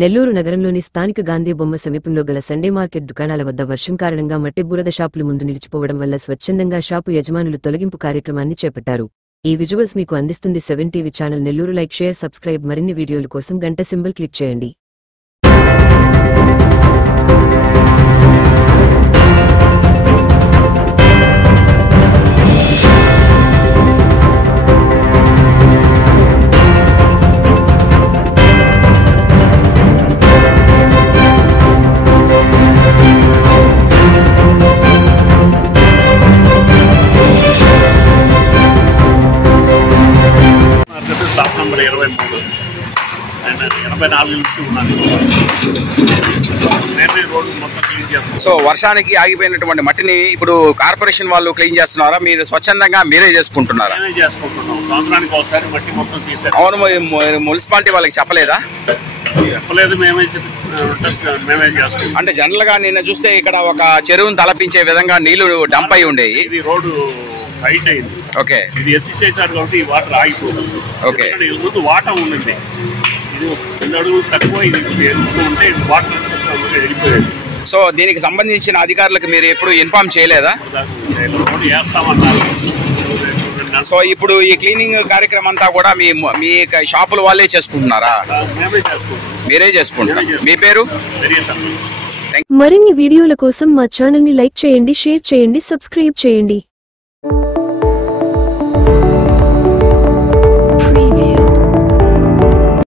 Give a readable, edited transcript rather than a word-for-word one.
నెల్లూరు నగరంలోని స్థానిక గాంధీ బొమ్మ సమీపంలో గల సండే మార్కెట్ దుకాణాల వద్ద వర్షం కారణంగా మట్టి బురద షాపులు ముందు నిలిచిపోవడం వల్ల స్వచ్ఛందంగా షాపు యజమానులు తొలగింపు కార్యక్రమాన్ని చేపట్టారు. ఈ విజువల్స్ మీకు అందిస్తుంది 7 TV channel Nellore. Like, share, subscribe. మరిన్ని వీడియోల కోసం గంట సింబల్ క్లిక్ చేయండి. షాప్ నంబర్ 23 అండ్ 84 నుంచి ఉన్నాను. నేనే రోడ్డు మొత్తం క్లీన్ చేస్తాను. సో వర్షానికి ఆగిపోయినటువంటి మట్టిని ఇప్పుడు కార్పొరేషన్ వాళ్ళు క్లీన్ చేస్తున్నారా, మీరు స్వచ్ఛందంగా మీరే చేసుకుంటున్నారా? మేమే చేసుకుంటున్నాం. సంవత్సరానికి ఒకసారి మట్టి మొత్తం తీసేస్తాం. అవును, మున్సిపాలిటీ వాళ్ళకి చెప్పలేదా? చెప్పలేదు, మేమే చేస్తాం. అంటే జనరల్ గా నిన్న చూస్తే ఇక్కడ ఒక చెరువును తలపించే విధంగా నీళ్లు డంప్ అయి ఉండేవి. ఇది రోడ్డు హైట్ అయింది. ఓకే, ఇది ఎత్తి చేశారు కాబట్టి ఈ వాటర్ ఆగిపోతుంది. ఓకే, ముందు వాటర్ ఉంది, ఇది 2 అడుగులు తక్కువ, ఇది ఎత్తుతూ ఉంటే వాటర్ వెళ్ళిపోయేది. సో దీనికి సంబంధించిన అధికారులకు మీరు ఎప్పుడు ఇన్ఫార్మ్ చేయలేదా? రోడ్డు వేస్తామన్నారు. సో ఇప్పుడు ఈ క్లీనింగ్ కార్యక్రమం అంతా కూడా మీ షాపుల వాళ్ళే చేసుకుంటున్నారా? మేమే చేసుకుంటాం. మీరే చేసుకుంటున్నారు. మీ పేరు? మరిన్ని వీడియోల కోసం మా ఛానల్ ని లైక్ చేయండి, షేర్ చేయండి, సబ్స్క్రైబ్ చేయండి.